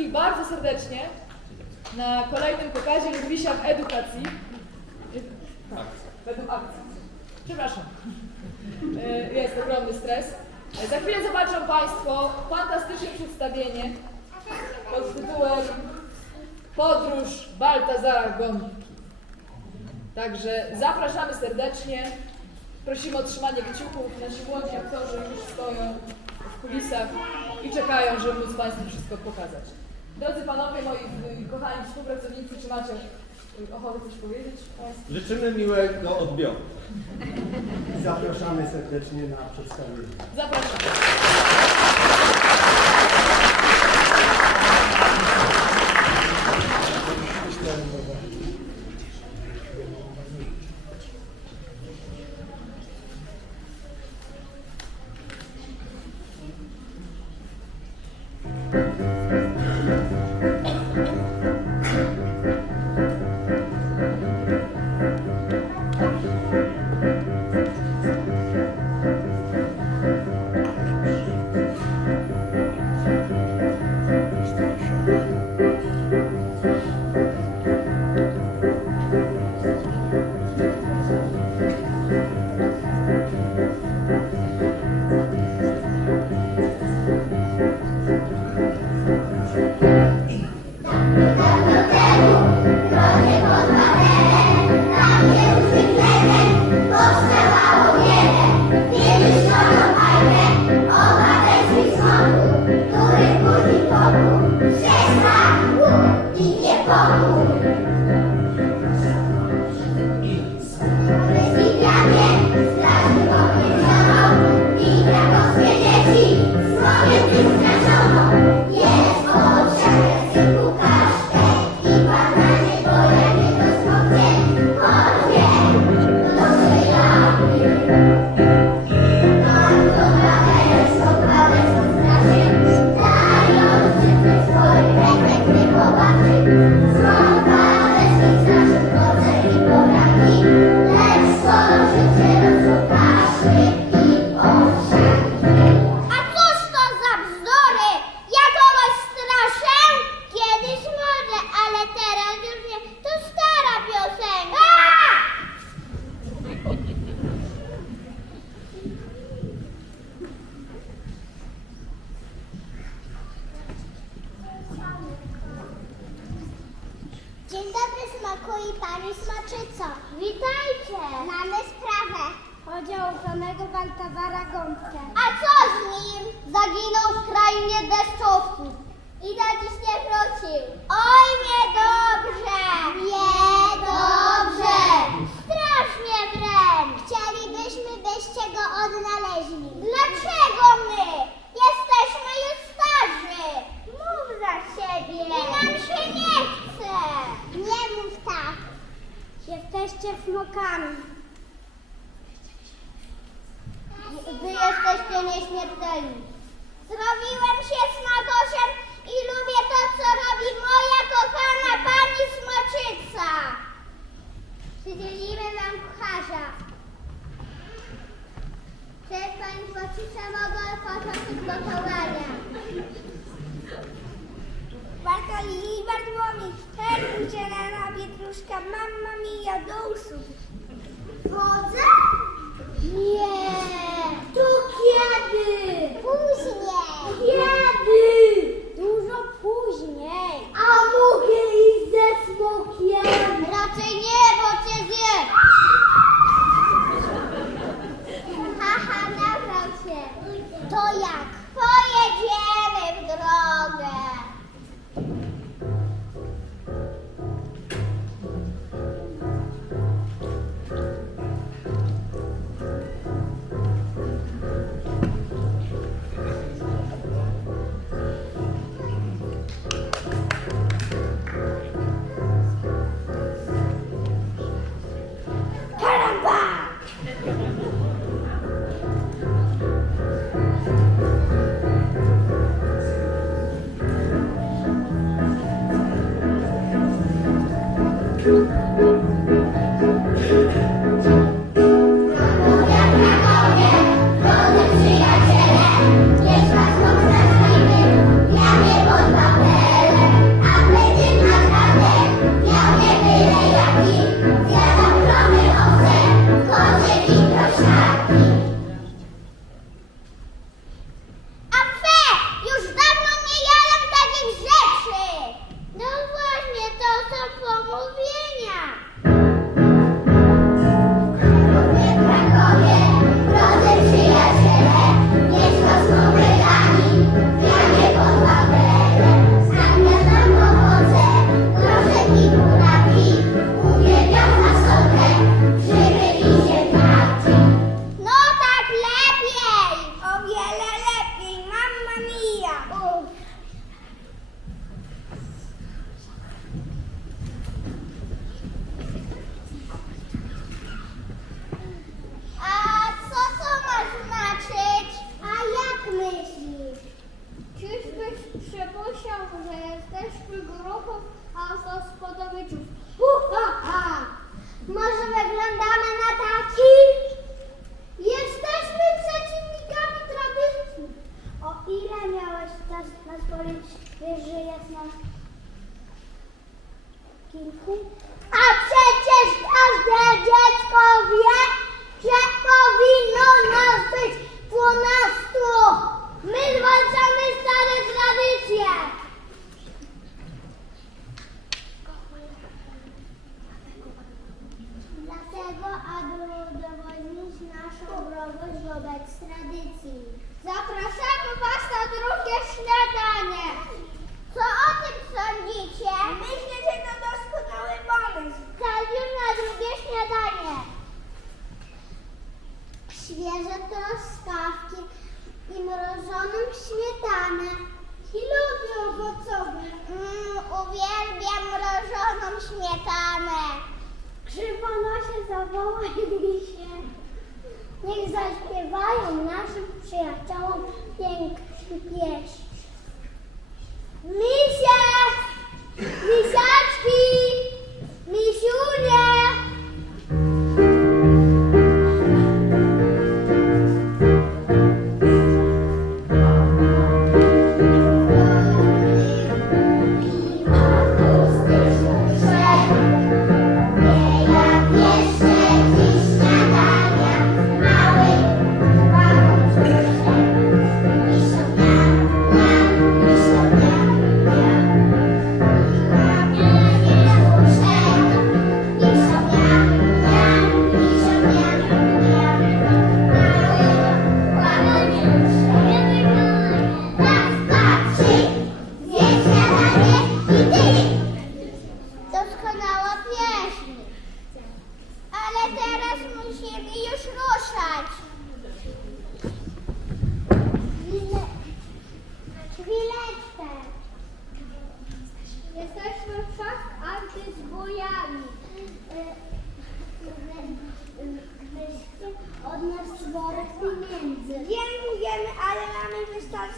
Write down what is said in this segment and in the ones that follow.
Wszystkich bardzo serdecznie na kolejnym pokazie Ludwisia w edukacji. Tak, w edukacji. Przepraszam. E, Jest ogromny stres. E, Za chwilę zobaczą Państwo fantastyczne przedstawienie pod tytułem Podróż Baltazara Gąbki. Także zapraszamy serdecznie. Prosimy o trzymanie kciuków. Nasi młodzi aktorzy już stoją w kulisach i czekają, żeby móc Państwu wszystko pokazać. Drodzy Panowie, moi kochani współpracownicy, czy macie y, ochotę coś powiedzieć Państwu? Życzymy miłego odbioru. Zapraszamy serdecznie na przedstawienie. Zapraszam. A pani smaczyco. Witajcie. Mamy sprawę. Chodzi o uczonego Baltazara Gąbkę. A co z nim? Zaginął w krainie deszczowców. I do dziś smokami. Mia do usług. Wodę? Nie. To kiedy? Później. Kiedy? Dużo później. A mogę iść ze smokiem? Raczej nie,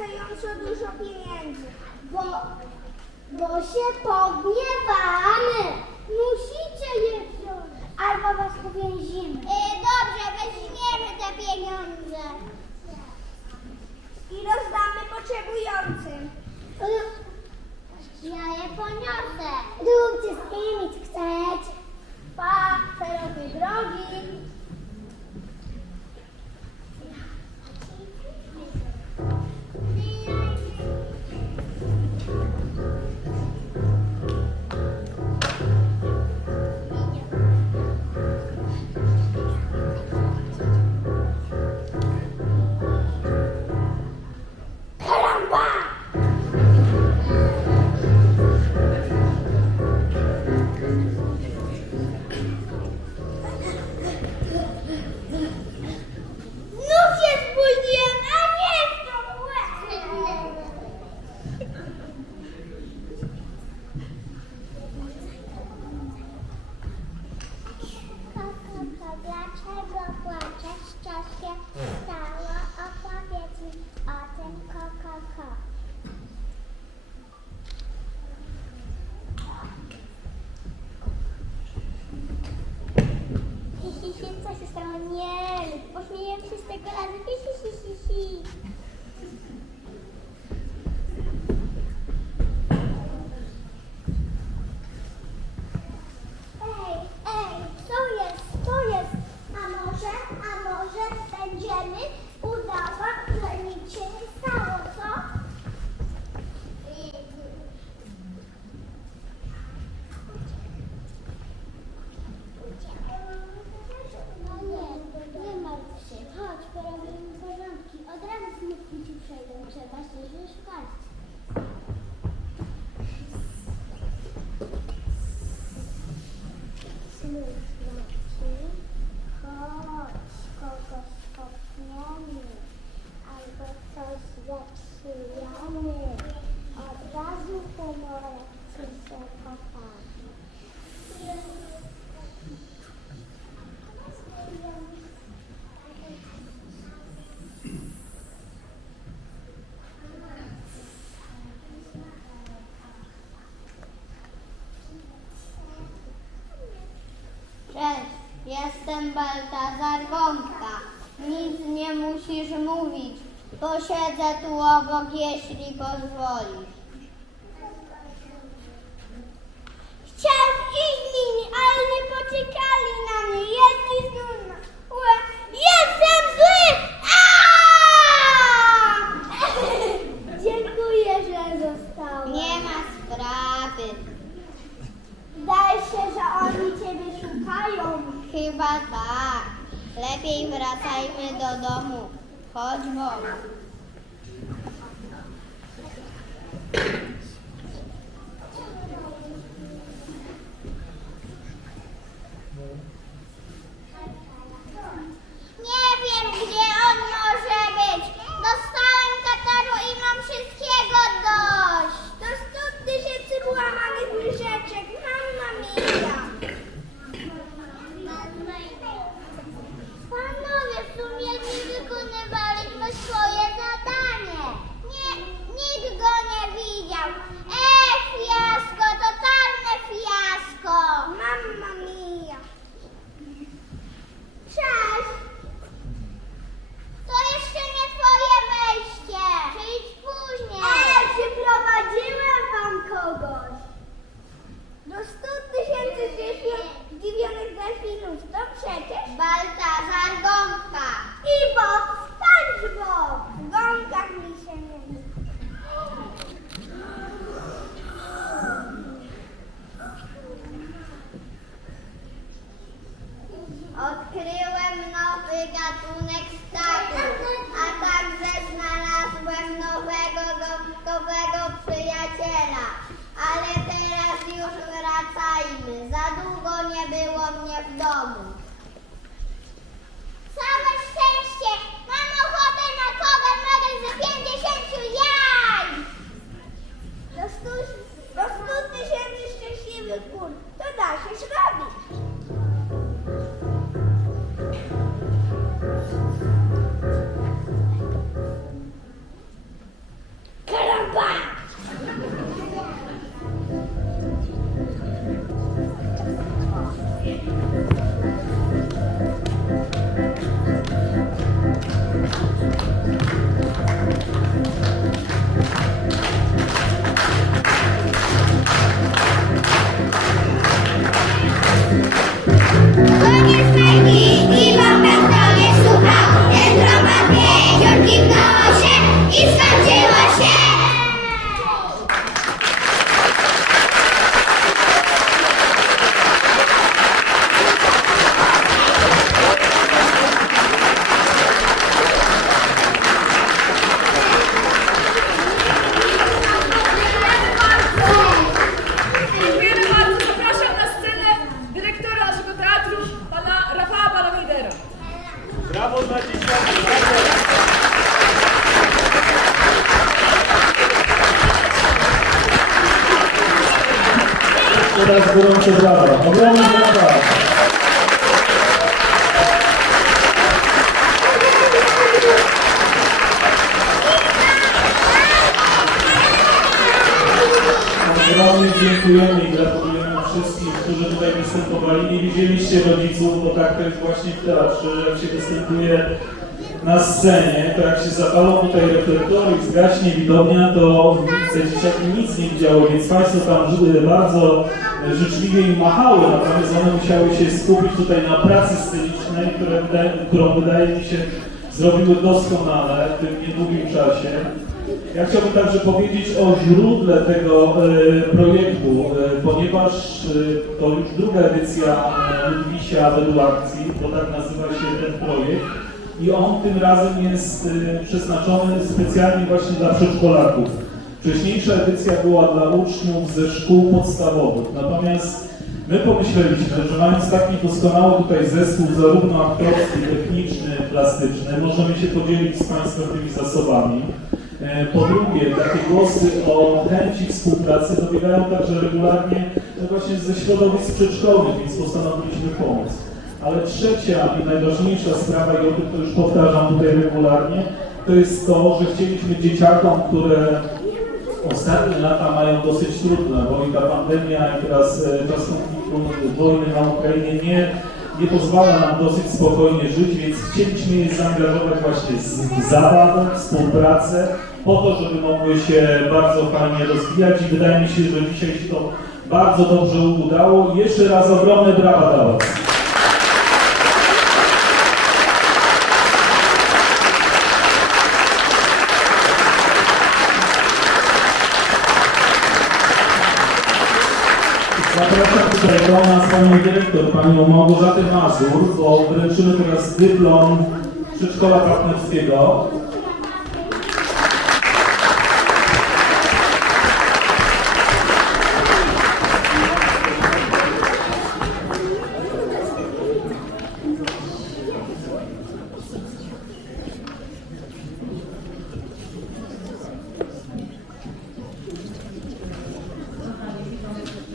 wystarczająco dużo pieniędzy, bo, bo się pogniewamy. Musicie je wziąć. Albo was uwięzimy. Yy, dobrze, weźmiemy te pieniądze. I rozdamy potrzebującym. Ja je poniosę. Róbcie z nimi, co chcecie. Pa, drogi. Jestem Baltazar Wątka. Nic nie musisz mówić. Posiedzę tu obok, jeśli pozwolisz. Амстердаму. Gorące brawa. Ogromne brawa. Ogromnie dziękujemy i gratulujemy wszystkim, którzy tutaj występowali. Nie widzieliście rodziców, bo tak to jest właśnie w teatrze, jak się występuje na scenie, to jak się zapalą tutaj reflektory i zgaśnie widownia, to te dzieciaki nic nie widziały, więc Państwo tam ży- bardzo życzliwie im machały, natomiast one musiały się skupić tutaj na pracy scenicznej, które, którą wydaje mi się zrobiły doskonale w tym niedługim czasie. Ja chciałbym także powiedzieć o źródle tego e, projektu, e, ponieważ e, to już druga edycja e, Ludwisia według akcji, bo tak nazywa się ten projekt. I on tym razem jest e, przeznaczony specjalnie właśnie dla przedszkolaków. Wcześniejsza edycja była dla uczniów ze szkół podstawowych. Natomiast my pomyśleliśmy, że mając taki doskonały tutaj zespół, zarówno aktorski, techniczny, plastyczny, możemy się podzielić z Państwem tymi zasobami. E, Po drugie, takie głosy o chęci współpracy dobiegają także regularnie e, właśnie ze środowisk przedszkolnych, więc postanowiliśmy pomóc. Ale trzecia i najważniejsza sprawa, i o tym to już powtarzam tutaj regularnie, to jest to, że chcieliśmy dzieciakom, które ostatnie lata mają dosyć trudne, bo i ta pandemia, i teraz e, czas konfliktu wojny na Ukrainie nie, nie pozwala nam dosyć spokojnie żyć, więc chcieliśmy je zaangażować właśnie w zabawę, współpracę, po to, żeby mogły się bardzo fajnie rozwijać i wydaje mi się, że dzisiaj się to bardzo dobrze udało. Jeszcze raz ogromne brawa dla Was. Do nas panią dyrektor, panią Małgorzatę Mazur, bo wręczymy teraz dyplom przedszkola partnerskiego.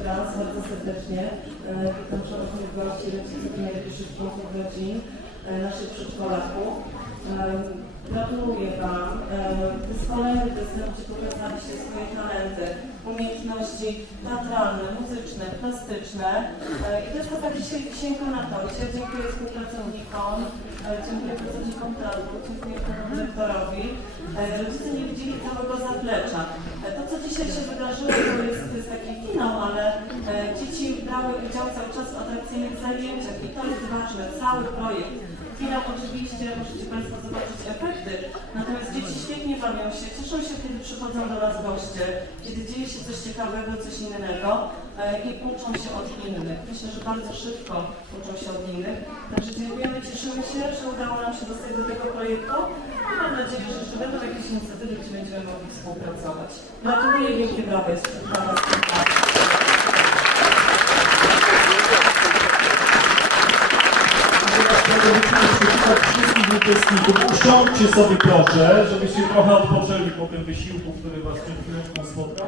raz bardzo serdecznie. E, Witam szanownych gości, rodziców i najbliższych członków rodzin, e, naszych E, Gratuluję Wam. E, Wy z kolejnych występcie pokazaliście swoje talenty, umiejętności teatralne, muzyczne, plastyczne. E, I jest to taki sięga na to. Dzisiaj dziękuję współpracownikom, e, dziękuję pracownikom teatru, dziękuję panu dyrektorowi. E, Rodzice nie widzieli całego zaplecza. To, co dzisiaj się wydarzyło, to jest, to jest taki finał, ale dzieci brały udział cały czas w atrakcyjnych zajęciach i to jest ważne, cały projekt. Finał oczywiście, możecie Państwo zobaczyć efekty, natomiast dzieci świetnie bawią się, cieszą się, kiedy przychodzą do nas goście, kiedy dzieje się coś ciekawego, coś innego e, i uczą się od innych. Myślę, że bardzo szybko uczą się od innych. Także dziękujemy, cieszymy się, że udało nam się dostać do tego projektu i mam nadzieję, że jeszcze będą jakieś inicjatywy, gdzie będziemy mogli współpracować. Gratuluję, wielkie brawa dla Was. Wszystkich uczestników. Usiądźcie sobie proszę, żebyście trochę odpoczęli po tym wysiłku, który Was przed chwilą spotkał.